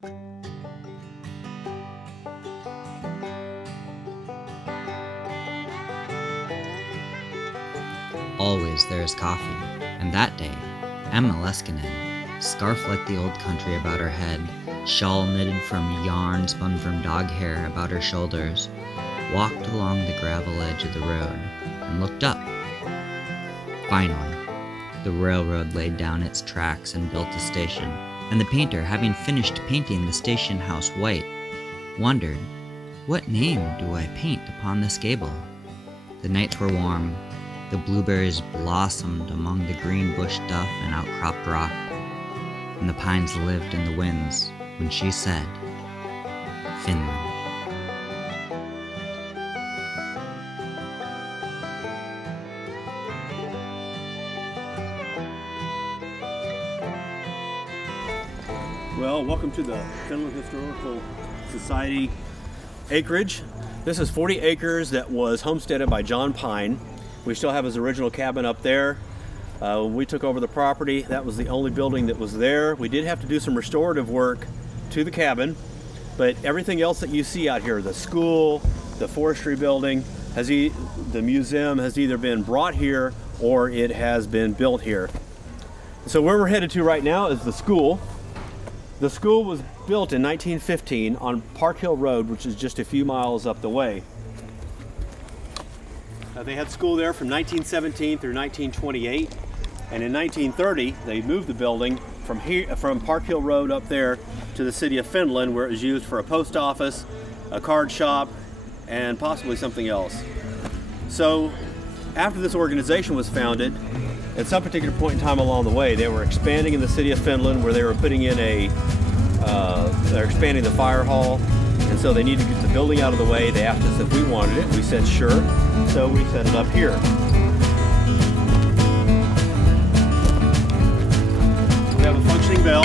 Always there is coffee, and that day, Emma Leskinen, scarf like the old country about her head, shawl knitted from yarn spun from dog hair about her shoulders, walked along the gravel edge of the road and looked up. Finally, the railroad laid down its tracks and built a station, and the painter, having finished painting the station house white, wondered, "What name do I paint upon this gable?" The nights were warm. The blueberries blossomed among the green bush duff and outcropped rock, and the pines lived in the winds when she said, "Finland." Well, welcome to the Finland Historical Society acreage. This is 40 acres that was homesteaded by John Pine. We still have his original cabin up there. When we took over the property, that was the only building that was there. We did have to do some restorative work to the cabin, but everything else that you see out here, the school, the forestry building, the museum has either been brought here or it has been built here. So where we're headed to right now is the school. The school was built in 1915 on Park Hill Road, which is just a few miles up the way. They had school there from 1917 through 1928, and in 1930 they moved the building from Park Hill Road up there to the city of Finland, where it was used for a post office, a card shop, and possibly something else. So after this organization was founded, at some particular point in time along the way, they were expanding in the city of Finland, where they were putting in they're expanding the fire hall, and so they needed to get the building out of the way. They asked us if we wanted it. We said sure, so we set it up here. We have a functioning bell.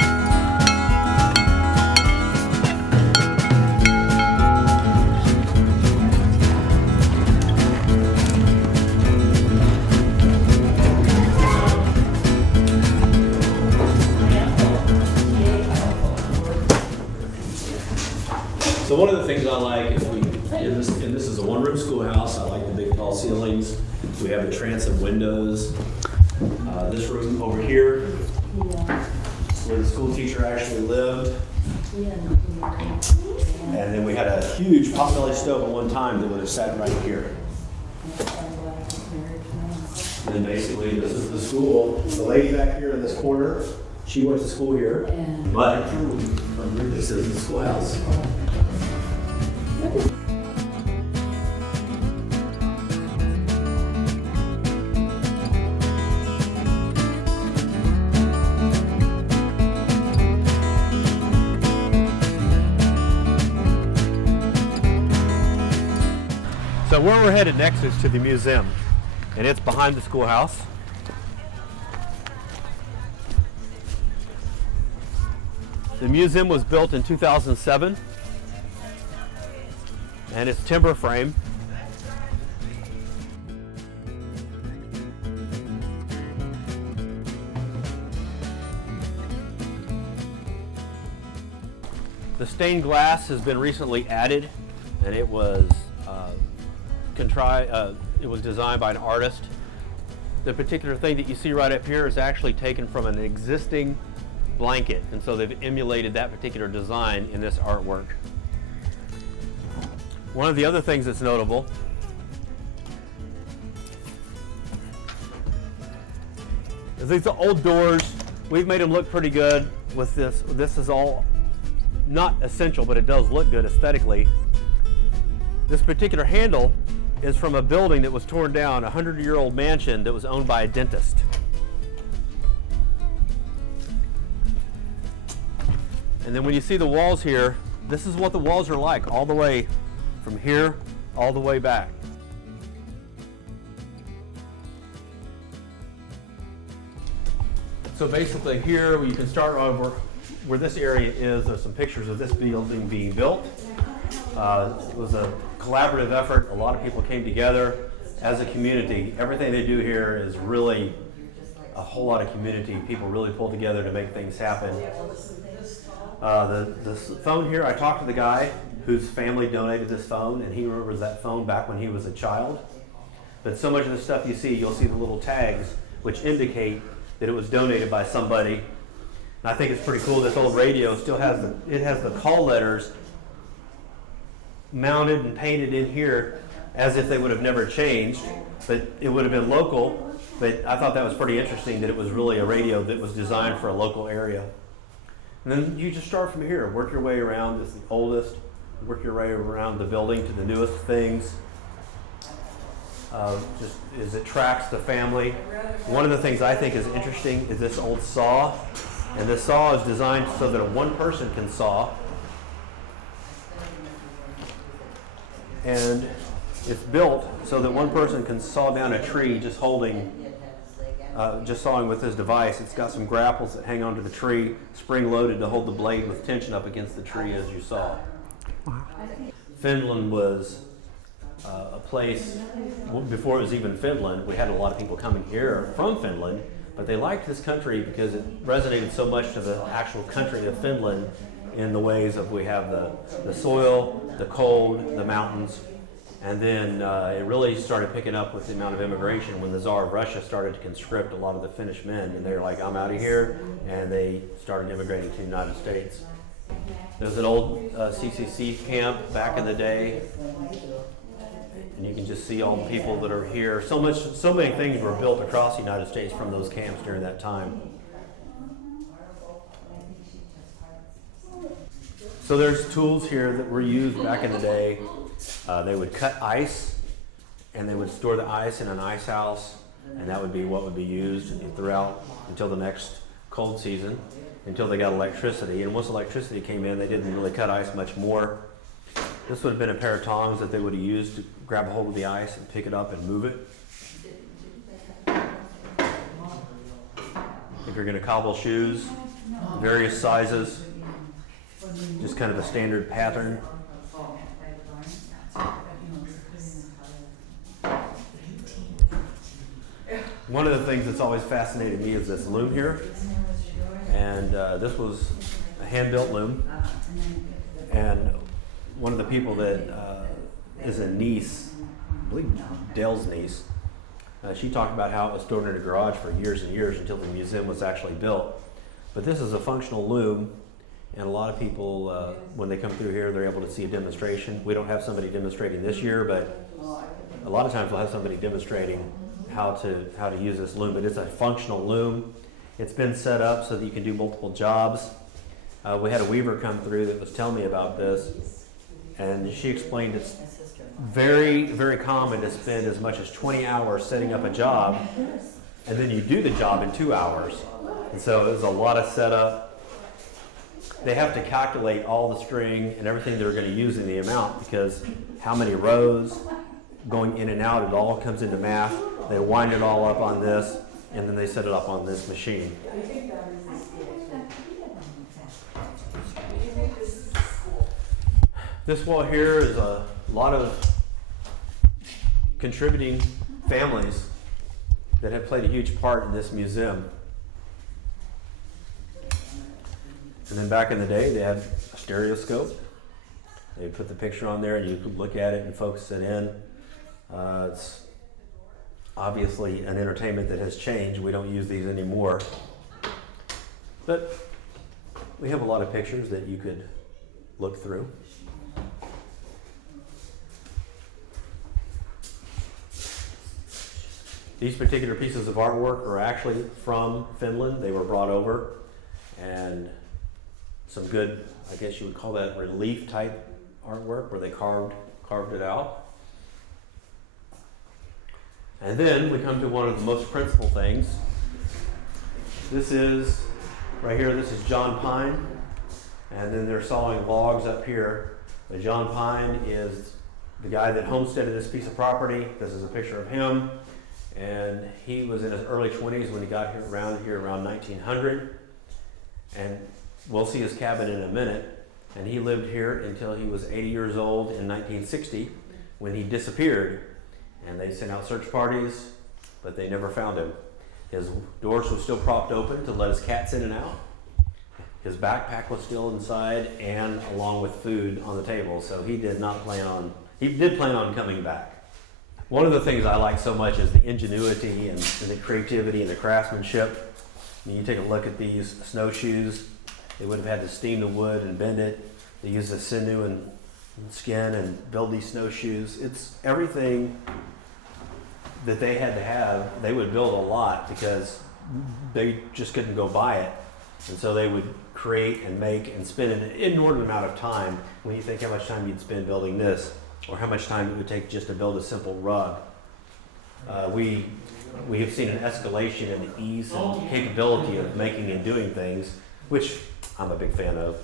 So one of the things I like is and this is a one-room schoolhouse. I like the big tall ceilings. We have the transom windows. This room over here, where the school teacher actually lived. And then we had a huge potbelly stove at one time that would have sat right here. And then basically this is the school. The lady back here in this corner, she went to school here. But this is the schoolhouse. So where we're headed next is to the museum, and it's behind the schoolhouse. The museum was built in 2007, and it's timber frame. The stained glass has been recently added, and it was it was designed by an artist. The particular thing that you see right up here is actually taken from an existing blanket, and so they've emulated that particular design in this artwork. One of the other things that's notable is these old doors. We've made them look pretty good with this. This is all not essential, but it does look good aesthetically. This particular handle is from a building that was torn down, a 100-year-old mansion that was owned by a dentist. And then when you see the walls here, this is what the walls are like, all the way from here, all the way back. So basically here, you can start over where this area is. There's some pictures of this building being built. It was a collaborative effort. A lot of people came together as a community. Everything they do here is really a whole lot of community. People really pull together to make things happen. The phone here, I talked to the guy whose family donated this phone, and he remembers that phone back when he was a child. But so much of the stuff you see, you'll see the little tags which indicate that it was donated by somebody. And I think it's pretty cool. This old radio still has the call letters mounted and painted in here as if they would have never changed, but it would have been local. But I thought that was pretty interesting that it was really a radio that was designed for a local area. And then you just start from here, work your way around. This is the oldest, work your way around the building to the newest things. Just as it tracks the family. One of the things I think is interesting is this old saw. And this saw is designed so that one person can saw. And it's built so that one person can saw down a tree just sawing with this device. It's got some grapples that hang onto the tree, spring loaded to hold the blade with tension up against the tree as you saw. Wow. Finland was a place, before it was even Finland, we had a lot of people coming here from Finland, but they liked this country because it resonated so much to the actual country of Finland in the ways of we have the soil, the cold, the mountains. And then it really started picking up with the amount of immigration when the Tsar of Russia started to conscript a lot of the Finnish men, and they were like, I'm out of here, and they started immigrating to the United States. There's an old CCC camp back in the day, and you can just see all the people that are here. So many things were built across the United States from those camps during that time. So there's tools here that were used back in the day. They would cut ice, and they would store the ice in an ice house, and that would be what would be used throughout until the next cold season, until they got electricity. And once electricity came in, they didn't really cut ice much more. This would have been a pair of tongs that they would have used to grab a hold of the ice and pick it up and move it. If you're going to cobble shoes, various sizes, just kind of a standard pattern. One of the things that's always fascinated me is this loom here, and this was a hand-built loom, and one of the people that is a niece, I believe Dale's niece, she talked about how it was stored in a garage for years and years until the museum was actually built. But this is a functional loom, and a lot of people, when they come through here, they're able to see a demonstration. We don't have somebody demonstrating this year, but a lot of times we'll have somebody demonstrating how to use this loom. But it's a functional loom. It's been set up so that you can do multiple jobs. We had a weaver come through that was telling me about this, and she explained it's very, very common to spend as much as 20 hours setting up a job, and then you do the job in 2 hours. And so there's a lot of setup. They have to calculate all the string and everything they're going to use in the amount, because how many rows going in and out, it all comes into math. They wind it all up on this, and then they set it up on this machine. This wall here is a lot of contributing families that have played a huge part in this museum. And then back in the day, they had a stereoscope. They'd put the picture on there, and you could look at it and focus it in. It's obviously an entertainment that has changed. We don't use these anymore. But we have a lot of pictures that you could look through. These particular pieces of artwork are actually from Finland. They were brought over, and some good, I guess you would call that relief type artwork where they carved it out. And then we come to one of the most principal things. This is, right here, this is John Pine, and then they're sawing logs up here. But John Pine is the guy that homesteaded this piece of property. This is a picture of him, and he was in his early 20s when he got here around 1900. And we'll see his cabin in a minute. And he lived here until he was 80 years old in 1960, when he disappeared. And they sent out search parties, but they never found him. His doors were still propped open to let his cats in and out. His backpack was still inside, and along with food on the table. So he did plan on coming back. One of the things I like so much is the ingenuity and the creativity and the craftsmanship. I mean, you take a look at these snowshoes. They would have had to steam the wood and bend it. They use the sinew and skin and build these snowshoes. It's everything that they had to have. They would build a lot because they just couldn't go buy it. And so they would create and make and spend an inordinate amount of time. When you think how much time you'd spend building this, or how much time it would take just to build a simple rug. We have seen an escalation in the ease and capability of making and doing things, which I'm a big fan of.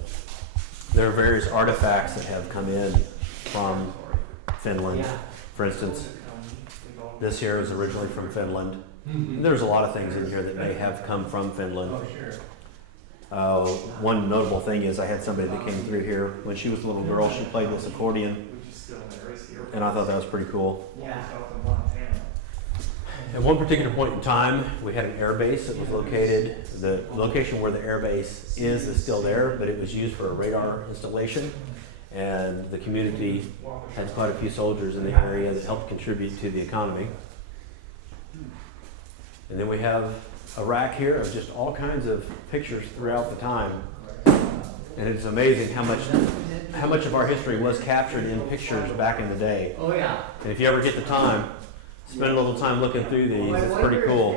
There are various artifacts that have come in from Finland. For instance, this here is originally from Finland. There's a lot of things in here that may have come from Finland. One notable thing is I had somebody that came through here. When she was a little girl, she played this accordion, and I thought that was pretty cool. At one particular point in time, we had an air base that was located. The location where the air base is still there, but it was used for a radar installation. And the community had quite a few soldiers in the area that helped contribute to the economy. And then we have a rack here of just all kinds of pictures throughout the time. And it's amazing how much of our history was captured in pictures back in the day. Oh yeah. And if you ever get the time, spend a little time looking through these. It's pretty cool.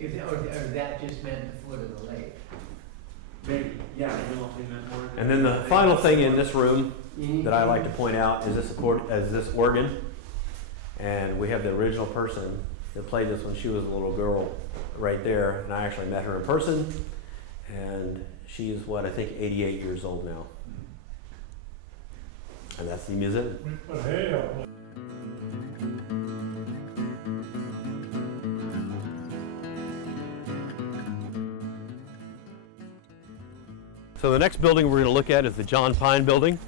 Or that just meant the foot of the lake. Maybe, yeah, I don't know if they meant more than. And then the final thing in this room that I like to point out is this organ. And we have the original person that played this when she was a little girl right there. And I actually met her in person. And she is, I think 88 years old now. And that's the museum. So the next building we're going to look at is the John Pine building.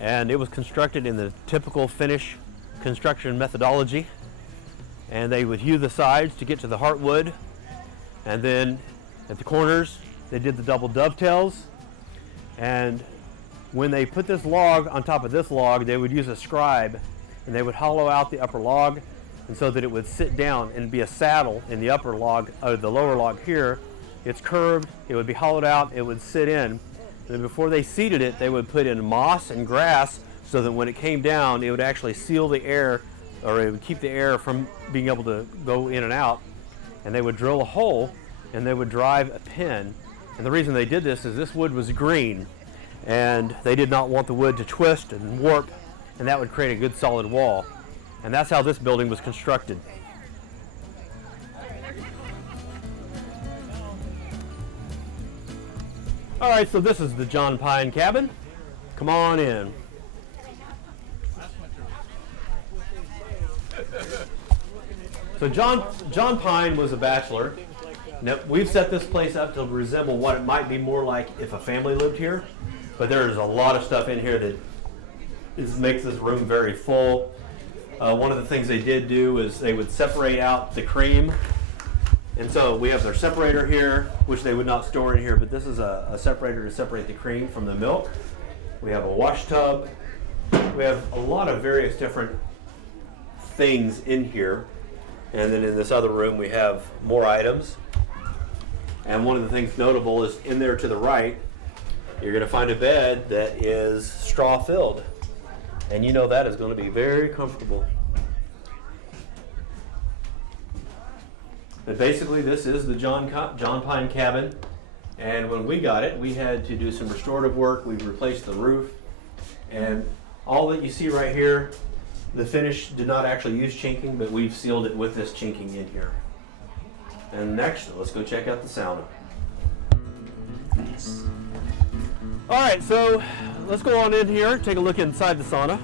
And it was constructed in the typical Finnish construction methodology. And they would hew the sides to get to the heartwood. And then at the corners, they did the double dovetails. And when they put this log on top of this log, they would use a scribe, and they would hollow out the upper log, and so that it would sit down and be a saddle in the upper log, or the lower log here. It's curved, it would be hollowed out, it would sit in. And then before they seated it, they would put in moss and grass so that when it came down, it would actually seal the air, or it would keep the air from being able to go in and out. And they would drill a hole, and they would drive a pin. And the reason they did this is this wood was green, and they did not want the wood to twist and warp, and that would create a good solid wall. And that's how this building was constructed. All right, so this is the John Pine cabin. Come on in. So John Pine was a bachelor. Now, we've set this place up to resemble what it might be more like if a family lived here, but there's a lot of stuff in here that makes this room very full. One of the things they did do is they would separate out the cream. And so we have their separator here, which they would not store in here, but this is a separator to separate the cream from the milk. We have a wash tub. We have a lot of various different things in here. And then in this other room, we have more items. And one of the things notable is in there to the right, you're going to find a bed that is straw filled. And you know that is going to be very comfortable. But basically, this is the John Pine cabin. And when we got it, we had to do some restorative work. We replaced the roof. And all that you see right here, the finish did not actually use chinking, but we've sealed it with this chinking in here. And next, let's go check out the sauna. All right, so let's go on in here, take a look inside the sauna.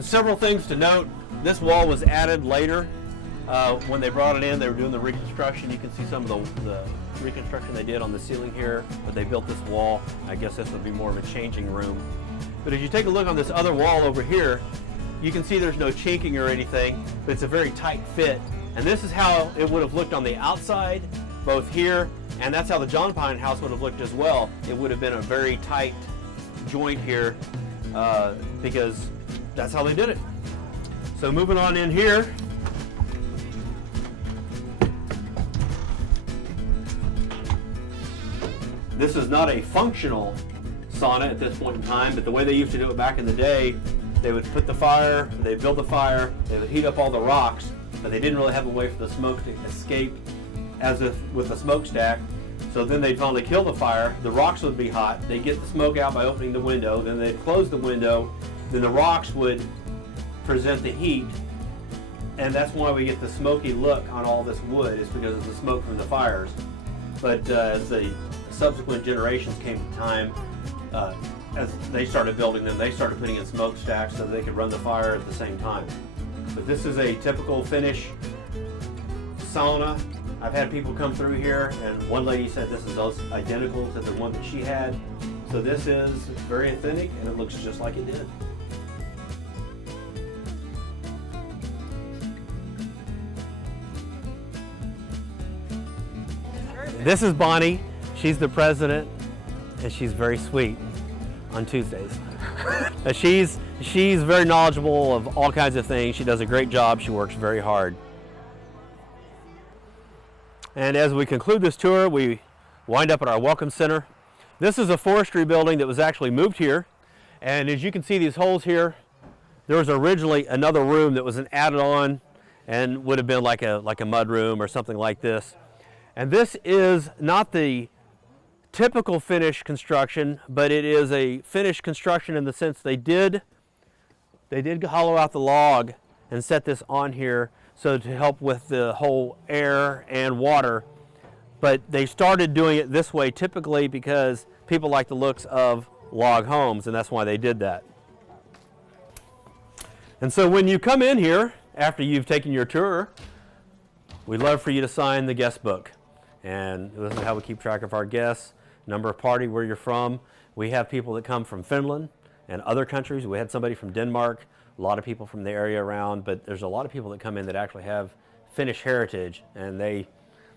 Several things to note. This wall was added later. When they brought it in, they were doing the reconstruction. You can see some of the reconstruction they did on the ceiling here, but they built this wall. I guess this would be more of a changing room. But if you take a look on this other wall over here, you can see there's no chinking or anything, but it's a very tight fit. And this is how it would have looked on the outside, both here, and that's how the John Pine house would have looked as well. It would have been a very tight joint here because that's how they did it. So moving on in here, this is not a functional sauna at this point in time, but the way they used to do it back in the day, they would put the fire, they'd build the fire, they would heat up all the rocks, but they didn't really have a way for the smoke to escape as if with a smokestack. So then they'd finally kill the fire, the rocks would be hot, they'd get the smoke out by opening the window, then they'd close the window, then the rocks would present the heat, and that's why we get the smoky look on all this wood, is because of the smoke from the fires. But as the subsequent generations came to time, as they started building them, they started putting in smokestacks so that they could run the fire at the same time. But this is a typical Finnish sauna. I've had people come through here, and one lady said this is identical to the one that she had. So this is very authentic, and it looks just like it did. This is Bonnie. She's the president, and she's very sweet on Tuesdays. She's very knowledgeable of all kinds of things. She does a great job. She works very hard. And as we conclude this tour, we wind up at our Welcome Center. This is a forestry building that was actually moved here. And as you can see these holes here, there was originally another room that was an added on and would have been like a mud room or something like this. And this is not the typical Finnish construction, but it is a Finnish construction in the sense they did hollow out the log and set this on here so to help with the whole air and water. But they started doing it this way typically because people like the looks of log homes, and that's why they did that. And so when you come in here after you've taken your tour, we'd love for you to sign the guest book. And this is how we keep track of our guests, number of party, where you're from. We have people that come from Finland and other countries. We had somebody from Denmark, a lot of people from the area around, but there's a lot of people that come in that actually have Finnish heritage, and they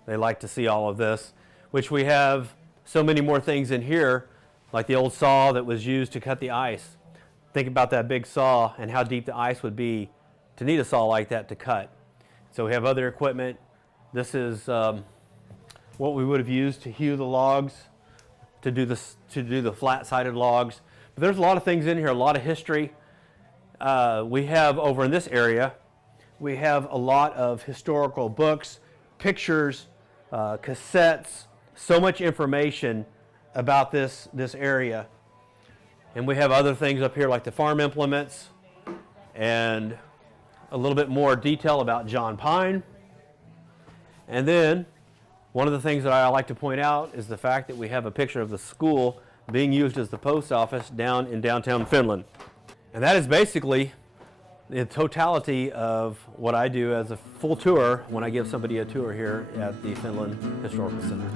like to see all of this, which we have so many more things in here, like the old saw that was used to cut the ice. Think about that big saw and how deep the ice would be to need a saw like that to cut. So we have other equipment. This is what we would have used to hew the logs, to do the flat-sided logs. But there's a lot of things in here, a lot of history. We have over in this area, we have a lot of historical books, pictures, cassettes, so much information about this area. And we have other things up here like the farm implements and a little bit more detail about John Pine. And then one of the things that I like to point out is the fact that we have a picture of the school being used as the post office down in downtown Finland. And that is basically the totality of what I do as a full tour when I give somebody a tour here at the Finland Historical Center.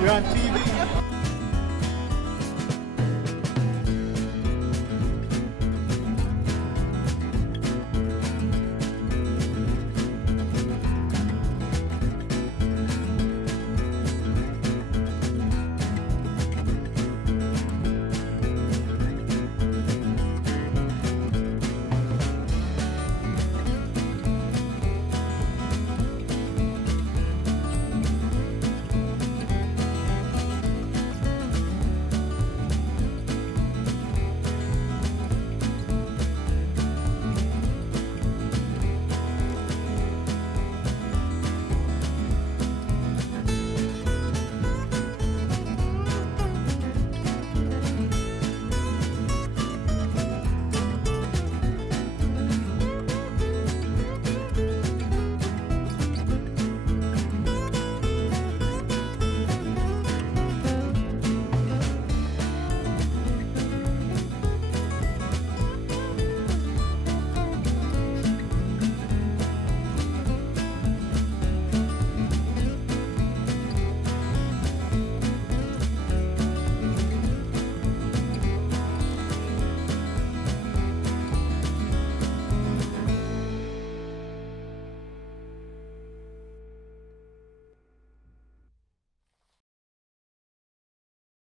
You're on TV.